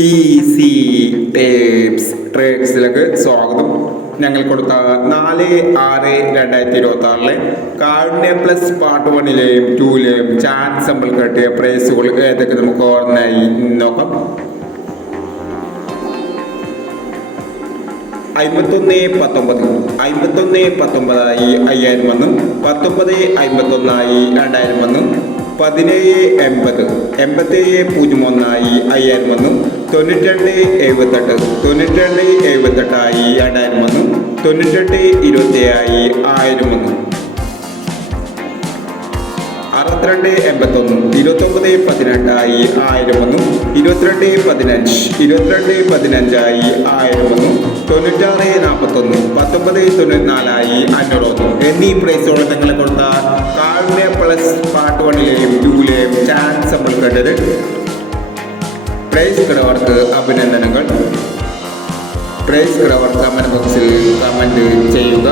Easy tips ട്രിക്സിലേക്ക് സ്വാഗതം. ഞങ്ങൾ കൊടുത്ത 4/6/2026 കാരുണ്യ പ്ലസ് പാർട്ട് 1-ലെയും 2-ലെയും ചാൻസ് നമ്മൾ കിട്ടിയ പ്രൈസുകൾ ഏതൊക്കെ നമുക്ക് ഓർമ്മയായി നോക്കാം. 51-19 51-19 5000 വന്നു. 19-51 2000 വന്നു. 17-80 87-01 5000 വന്നു. 92-78 2000 വന്നു. 98-27 1000 വന്നു. 62-81 29-18 1000 വന്നു. 22-15 1000 വന്നു. 96-41 19-94 500 വന്നു. എന്നീ പ്രൈസുകൾ നിങ്ങളെ കൊടുത്ത കാരുണ്യ പ്ലസ് പാർട്ട് 1-ലെയും 2-ലെയും ചാൻസ് നമ്മൾ കണ്ടത്. പ്രൈസ് കിടവർക്ക് അഭിനന്ദനങ്ങൾ. പ്രൈസ് കിടവർ കമന്റ് ബോക്സിൽ കമന്റ് ചെയ്യുക.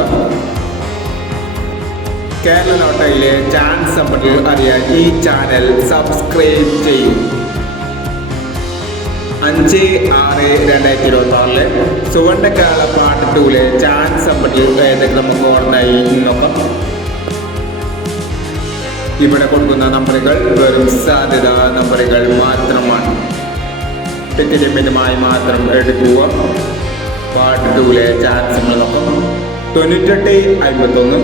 കേരള ലോട്ടറിയിലെ ചാൻസ് സമ്പത്ത് അറിയാൻ ഈ ചാനൽ സബ്സ്ക്രൈബ് ചെയ്യും. 5/6/2026 സുവർണ്ണക്കാല പാർട്ട് 2-ലെ ചാൻസ് സമ്പത്ത് ഏതൊക്കെ നമുക്ക് ഓർമ്മയായി നോക്കാം. ഇവിടെ കൊടുക്കുന്ന നമ്പറുകൾ വെറും സാധ്യത നമ്പറുകൾ മാത്രമാണ്. ടിക്കറ്റ് മിതമായി മാത്രം എടുക്കുക. പാർട്ട് 2-ലെ ചാൻസ് നമ്മൾ നോക്കാം. 98-51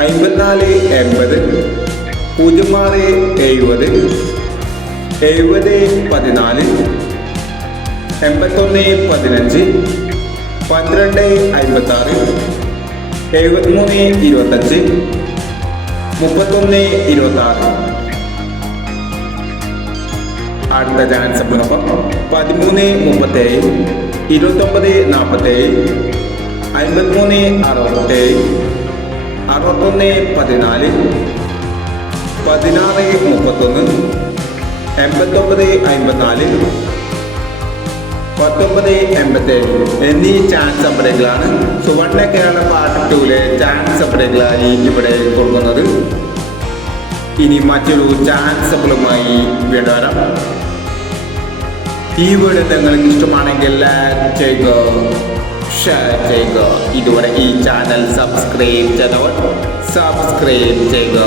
54-80 06-70 70-14 81-15 12-56 73-25 31-26. അടുത്ത ചാൻസ് നോക്കാം. 13-37 29-47 53-67 61-14 16-31 89-54 19-87 എന്നീ ചാൻസ് നമ്പറുകളാണ് സുവർണ്ണ കേരള പാർട്ട് 2-ലെ ചാൻസ് നമ്പറുകളായി ഇവിടെ കൊടുക്കുന്നത്. ഇനി മറ്റൊരു ചാൻസ് നമ്പറുമായി വീണ്ടും വരാം. ഈ വീഡിയോ നിങ്ങൾക്ക് ഇഷ്ടമാണെങ്കിൽ ലൈക്ക് ചെയ്യുക, ഷെയർ ചെയ്യുക. ഇതുവരെ ഈ ചാനൽ സബ്സ്ക്രൈബ് ചെയ്തവർ സബ്സ്ക്രൈബ് ചെയ്യുക.